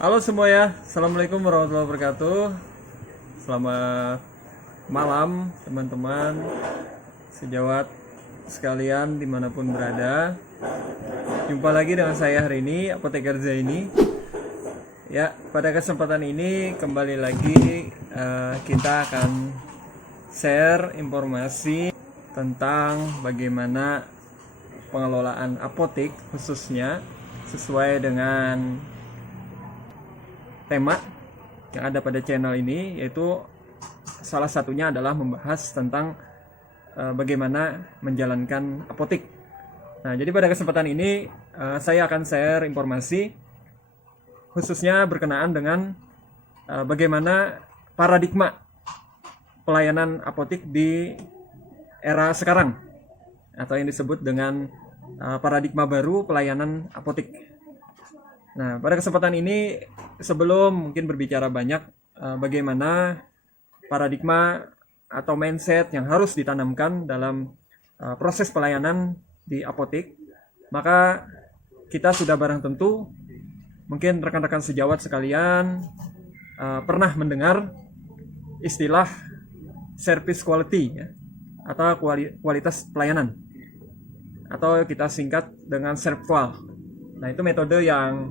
Halo semua ya, Assalamualaikum warahmatullahi wabarakatuh. Selamat malam teman-teman sejawat sekalian dimanapun berada. Jumpa lagi dengan saya hari ini, Apoteker Zaini. Ya, pada kesempatan ini kembali lagi kita akan share informasi tentang bagaimana pengelolaan apotek khususnya sesuai dengan tema yang ada pada channel ini, yaitu salah satunya adalah membahas tentang bagaimana menjalankan apotek. Nah, jadi pada kesempatan ini saya akan share informasi khususnya berkenaan dengan bagaimana paradigma pelayanan apotek di era sekarang atau yang disebut dengan paradigma baru pelayanan apotek. Nah, pada kesempatan ini sebelum mungkin berbicara banyak bagaimana paradigma atau mindset yang harus ditanamkan dalam proses pelayanan di apotek, maka kita sudah barang tentu mungkin rekan-rekan sejawat sekalian pernah mendengar istilah service quality ya, atau kualitas pelayanan atau kita singkat dengan SERPQUAL. Nah, itu metode yang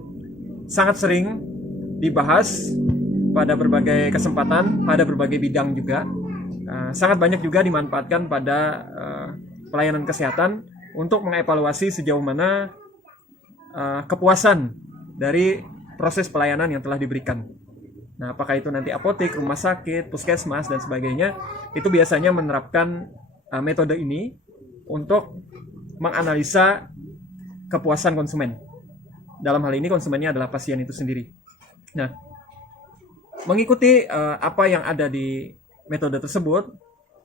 sangat sering dibahas pada berbagai kesempatan, pada berbagai bidang juga. Sangat banyak juga dimanfaatkan pada pelayanan kesehatan untuk mengevaluasi sejauh mana kepuasan dari proses pelayanan yang telah diberikan. Nah, apakah itu nanti apotek, rumah sakit, puskesmas, dan sebagainya, itu biasanya menerapkan metode ini untuk menganalisa kepuasan konsumen. Dalam hal ini konsumennya adalah pasien itu sendiri. Nah, mengikuti apa yang ada di metode tersebut,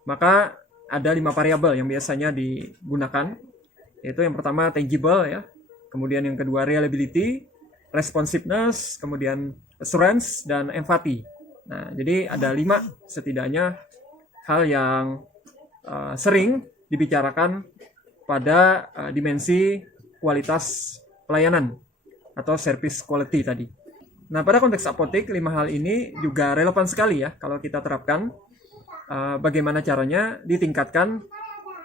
maka ada 5 variabel yang biasanya digunakan, yaitu yang pertama tangible ya, kemudian yang kedua reliability, responsiveness, kemudian assurance, dan empathy. Nah, jadi ada 5 setidaknya hal yang sering dibicarakan pada dimensi kualitas pelayanan atau service quality tadi. Nah, pada konteks apotek, 5 hal ini juga relevan sekali ya kalau kita terapkan bagaimana caranya ditingkatkan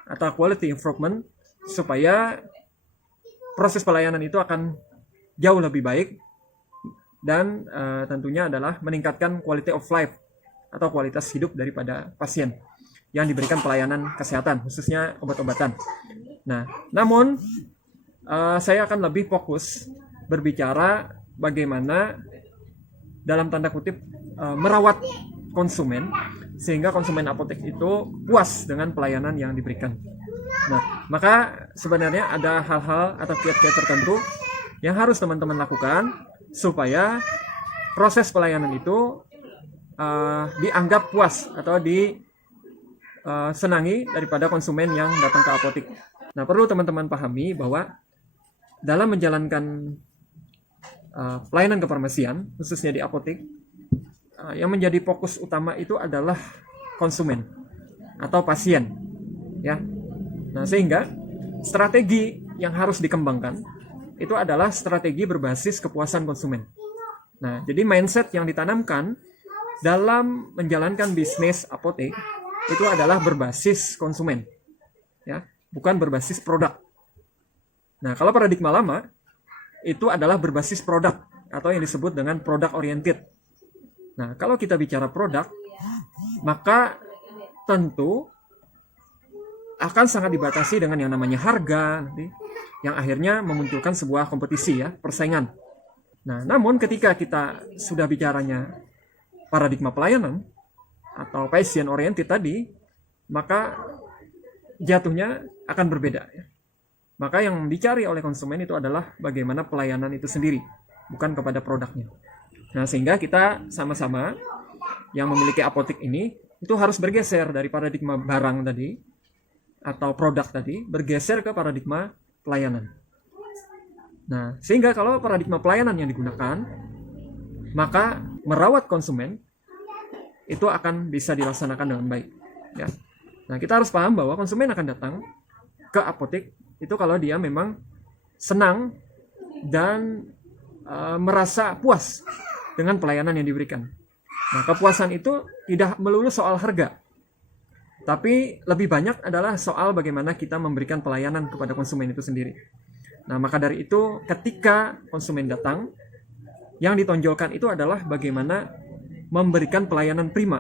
atau quality improvement supaya proses pelayanan itu akan jauh lebih baik dan tentunya adalah meningkatkan quality of life atau kualitas hidup daripada pasien yang diberikan pelayanan kesehatan, khususnya obat-obatan. Nah, namun saya akan lebih fokus berbicara bagaimana dalam tanda kutip merawat konsumen sehingga konsumen apotek itu puas dengan pelayanan yang diberikan. Nah, maka sebenarnya ada hal-hal atau kiat-kiat tertentu yang harus teman-teman lakukan supaya proses pelayanan itu dianggap puas atau disenangi daripada konsumen yang datang ke apotek. Nah, perlu teman-teman pahami bahwa dalam menjalankan pelayanan kefarmasian, khususnya di apotek, yang menjadi fokus utama itu adalah konsumen atau pasien, ya. Nah, sehingga strategi yang harus dikembangkan itu adalah strategi berbasis kepuasan konsumen. Nah, jadi mindset yang ditanamkan dalam menjalankan bisnis apotek itu adalah berbasis konsumen, ya, bukan berbasis produk. Nah, kalau paradigma lama itu adalah berbasis produk atau yang disebut dengan product oriented. Nah, kalau kita bicara produk, maka tentu akan sangat dibatasi dengan yang namanya harga nanti, yang akhirnya memunculkan sebuah kompetisi ya, persaingan. Nah, namun ketika kita sudah bicaranya paradigma pelayanan atau patient oriented tadi, maka jatuhnya akan berbeda ya. Maka yang dicari oleh konsumen itu adalah bagaimana pelayanan itu sendiri, bukan kepada produknya. Nah, sehingga kita sama-sama yang memiliki apotek ini itu harus bergeser dari paradigma barang tadi atau produk tadi, bergeser ke paradigma pelayanan. Nah, sehingga kalau paradigma pelayanan yang digunakan, maka merawat konsumen itu akan bisa dilaksanakan dengan baik. Ya. Nah, kita harus paham bahwa konsumen akan datang ke apotek itu kalau dia memang senang dan merasa puas dengan pelayanan yang diberikan. Nah, kepuasan itu tidak melulu soal harga, tapi lebih banyak adalah soal bagaimana kita memberikan pelayanan kepada konsumen itu sendiri. Nah, maka dari itu ketika konsumen datang, yang ditonjolkan itu adalah bagaimana memberikan pelayanan prima.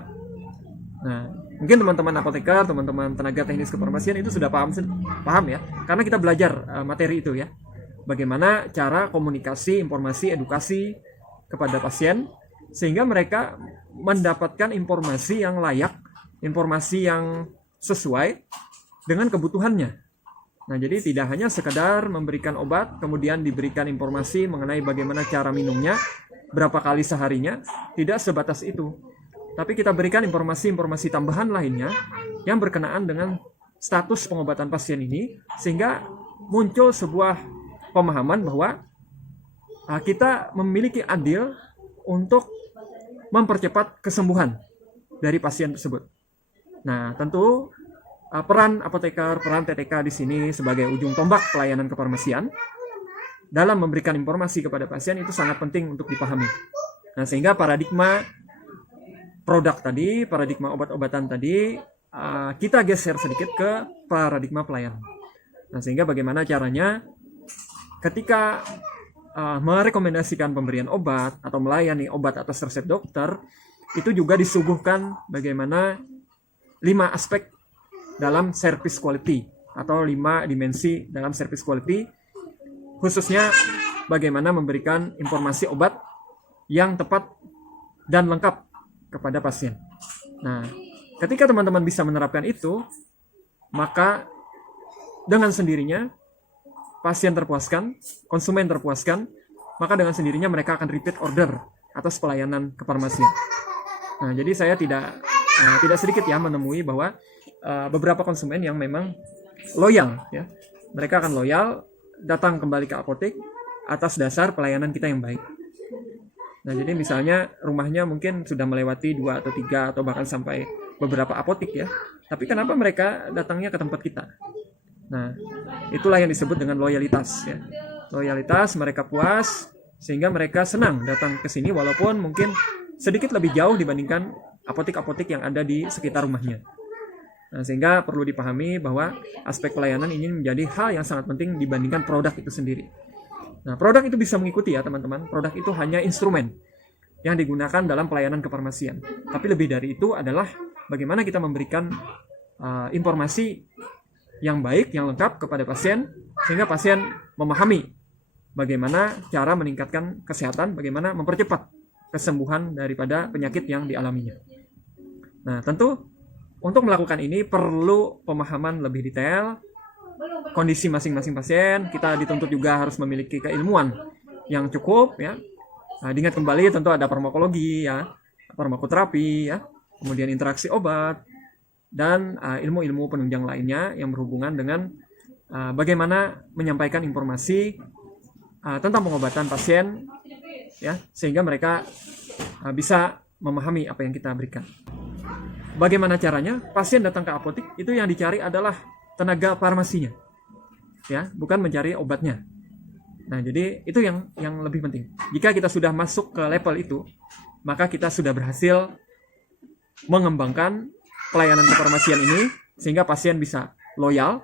Nah, mungkin teman-teman apoteker, teman-teman tenaga teknis kefarmasian itu sudah paham ya, karena kita belajar materi itu ya. Bagaimana cara komunikasi, informasi, edukasi kepada pasien, sehingga mereka mendapatkan informasi yang layak, informasi yang sesuai dengan kebutuhannya. Nah, jadi tidak hanya sekedar memberikan obat, kemudian diberikan informasi mengenai bagaimana cara minumnya, berapa kali seharinya, tidak sebatas itu. Tapi kita berikan informasi-informasi tambahan lainnya yang berkenaan dengan status pengobatan pasien ini, sehingga muncul sebuah pemahaman bahwa kita memiliki andil untuk mempercepat kesembuhan dari pasien tersebut. Nah, tentu peran apoteker, peran TTK di sini sebagai ujung tombak pelayanan kefarmasian dalam memberikan informasi kepada pasien itu sangat penting untuk dipahami. Nah, sehingga paradigma produk tadi, paradigma obat-obatan tadi, kita geser sedikit ke paradigma pelayanan. Nah, sehingga bagaimana caranya ketika merekomendasikan pemberian obat atau melayani obat atas resep dokter, itu juga disuguhkan bagaimana 5 aspek dalam service quality atau 5 dimensi dalam service quality, khususnya bagaimana memberikan informasi obat yang tepat dan lengkap kepada pasien. Nah, ketika teman-teman bisa menerapkan itu, maka dengan sendirinya pasien terpuaskan, konsumen terpuaskan, maka dengan sendirinya mereka akan repeat order atas pelayanan kefarmasian. Nah, jadi saya tidak sedikit ya menemui bahwa beberapa konsumen yang memang loyal ya. Mereka akan loyal datang kembali ke apotek atas dasar pelayanan kita yang baik. Nah, jadi misalnya rumahnya mungkin sudah melewati 2 atau 3 atau bahkan sampai beberapa apotek ya. Tapi kenapa mereka datangnya ke tempat kita? Nah, itulah yang disebut dengan loyalitas ya. Loyalitas, mereka puas sehingga mereka senang datang ke sini walaupun mungkin sedikit lebih jauh dibandingkan apotek-apotek yang ada di sekitar rumahnya. Nah, sehingga perlu dipahami bahwa aspek pelayanan ini menjadi hal yang sangat penting dibandingkan produk itu sendiri. Nah, produk itu bisa mengikuti ya teman-teman. Produk itu hanya instrumen yang digunakan dalam pelayanan kefarmasian. Tapi lebih dari itu adalah bagaimana kita memberikan informasi yang baik, yang lengkap kepada pasien, sehingga pasien memahami bagaimana cara meningkatkan kesehatan, bagaimana mempercepat kesembuhan daripada penyakit yang dialaminya. Nah, tentu untuk melakukan ini perlu pemahaman lebih detail, kondisi masing-masing pasien. Kita dituntut juga harus memiliki keilmuan yang cukup ya. Nah, diingat kembali tentu ada farmakologi ya, farmakoterapi ya, kemudian interaksi obat, dan ilmu-ilmu penunjang lainnya yang berhubungan dengan bagaimana menyampaikan informasi tentang pengobatan pasien ya, sehingga mereka bisa memahami apa yang kita berikan. Bagaimana caranya? Pasien datang ke apotek itu yang dicari adalah tenaga farmasinya ya, bukan mencari obatnya. Nah, jadi itu yang lebih penting. Jika kita sudah masuk ke level itu, maka kita sudah berhasil mengembangkan pelayanan kefarmasian ini sehingga pasien bisa loyal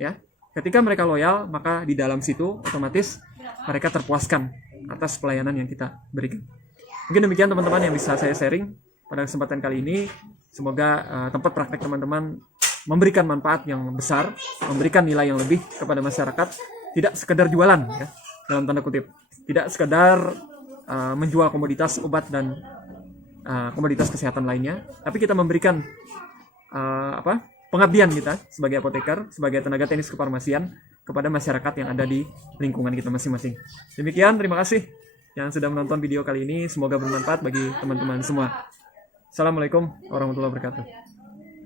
ya. Ketika mereka loyal, maka di dalam situ otomatis mereka terpuaskan atas pelayanan yang kita berikan. Mungkin demikian teman-teman yang bisa saya sharing pada kesempatan kali ini. Semoga tempat praktek teman-teman memberikan manfaat yang besar, memberikan nilai yang lebih kepada masyarakat, tidak sekedar jualan ya, dalam tanda kutip, tidak sekedar menjual komoditas obat dan komoditas kesehatan lainnya, tapi kita memberikan pengabdian kita sebagai apoteker, sebagai tenaga teknis kefarmasian kepada masyarakat yang ada di lingkungan kita masing-masing. Demikian, terima kasih yang sudah menonton video kali ini. Semoga bermanfaat bagi teman-teman semua. Assalamualaikum warahmatullahi wabarakatuh.